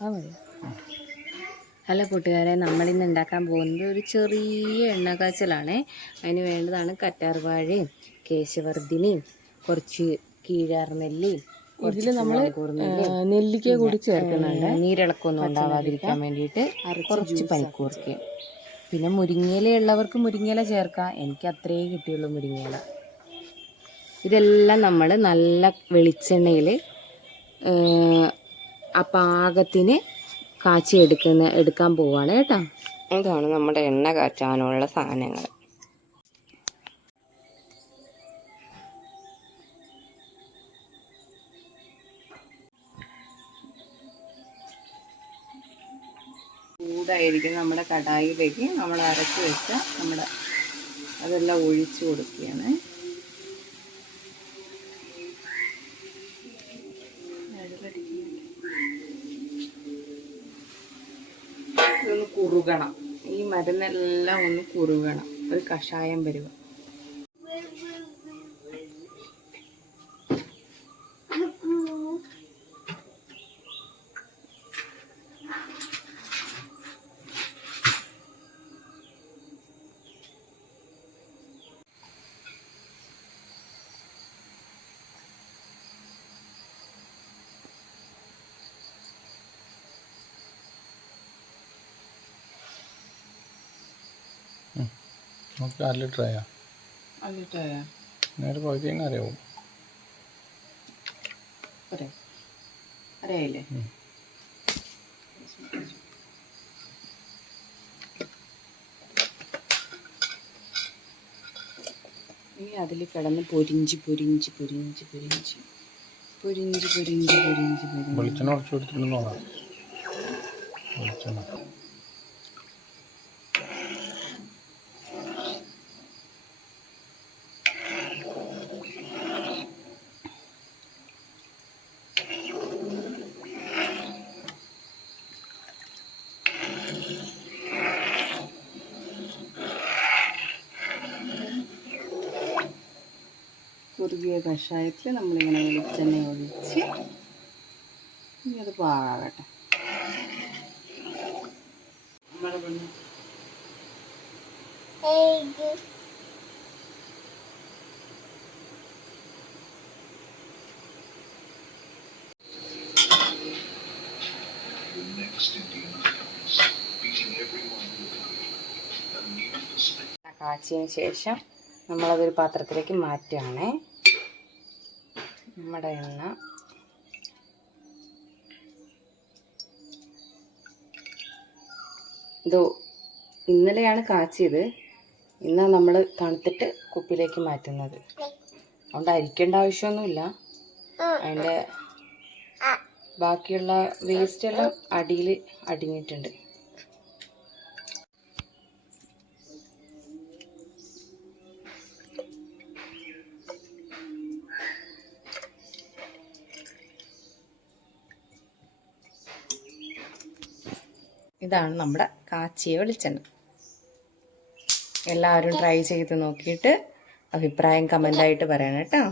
ആ മതി. ഹലോ കൂട്ടുകാരെ നമ്മളിന്ന് ഉണ്ടാക്കാൻ പോകുന്നത് ഒരു ചെറിയ എണ്ണ കാച്ചലാണ് അതിന് വേണ്ടതാണ് കറ്റാർവാഴയും കേശവർദ്ധിനിയും കുറച്ച് കീഴാർനെല്ലിയും ഇതിൽ നമ്മൾ നെല്ലിക്ക കൂടി ചേർക്കുന്നുണ്ട് നീരിളക്കൊന്നും ഉണ്ടാവാതിരിക്കാൻ വേണ്ടിയിട്ട് കുറച്ച് പനിക്കൂർക്കയും. പിന്നെ മുരിങ്ങയില ഉള്ളവർക്ക് മുരിങ്ങയില ചേർക്കാം. എനിക്ക് അത്രയേ കിട്ടിയുള്ളൂ മുരിങ്ങയില. ഇതെല്ലാം നമ്മൾ നല്ല വെളിച്ചെണ്ണയിൽ ആ പാകത്തിന് കാച്ചി എടുക്കുന്ന എടുക്കാൻ പോവാണ് കേട്ടോ. ഇതാണ് നമ്മുടെ എണ്ണ കാച്ചാനുള്ള സാധനങ്ങൾ. ചൂടായിരിക്കും നമ്മുടെ കടായിലേക്ക് നമ്മൾ അരച്ച് വെച്ച നമ്മുടെ അതെല്ലാം ഒഴിച്ചു കൊടുക്കുകയാണ്. കുറുകണം. ഈ മരുന്നെല്ലാം ഒന്ന് കുറുകണം. ഒരു കഷായം വരുക. നമുക്ക് അര ലിറ്റർ ആയാ അതിട്ടായാ നേരെ പോയി കഴിഞ്ഞാൽ അറിയാവും. അറിയായില്ലേ. ഇനി അതിൽ കിടന്ന് പൊരിഞ്ച് പൊരിഞ്ച് പൊരിഞ്ച് പൊരിഞ്ച്. പൊരിഞ്ച് പൊരിഞ്ച് പൊരിഞ്ച് പൊരിഞ്ച്. വെളിച്ചെണ്ണ കുറച്ച് കൊടുത്തിട്ടുണ്ടെന്ന് പറഞ്ഞു വെളിച്ചെണ്ണ. കുറുകിയ കഷായത്തിൽ നമ്മളിങ്ങനെ വെളിച്ചെണ്ണ ഒഴിച്ച് ഇനി അത് പാകട്ടെ. കാച്ചിയതിന് ശേഷം നമ്മളതൊരു പാത്രത്തിലേക്ക് മാറ്റുകയാണേ നമ്മുടെ എണ്ണ. ഇതോ ഇന്നലെയാണ് കാച്ചിയത്. ഇന്നാണ് നമ്മൾ തണുത്തിട്ട് കുപ്പിയിലേക്ക് മാറ്റുന്നത്. അതുകൊണ്ട് അരിക്കേണ്ട ആവശ്യമൊന്നുമില്ല. അതിന്റെ ബാക്കിയുള്ള വേസ്റ്റ് എല്ലാം അടിയിൽ അടിഞ്ഞിട്ടുണ്ട്. ഇതാണ് നമ്മുടെ കാച്ചിയ വെളിച്ചെണ്ണ. എല്ലാവരും ട്രൈ ചെയ്ത് നോക്കിയിട്ട് അഭിപ്രായം കമന്റായിട്ട് പറയണം കേട്ടോ.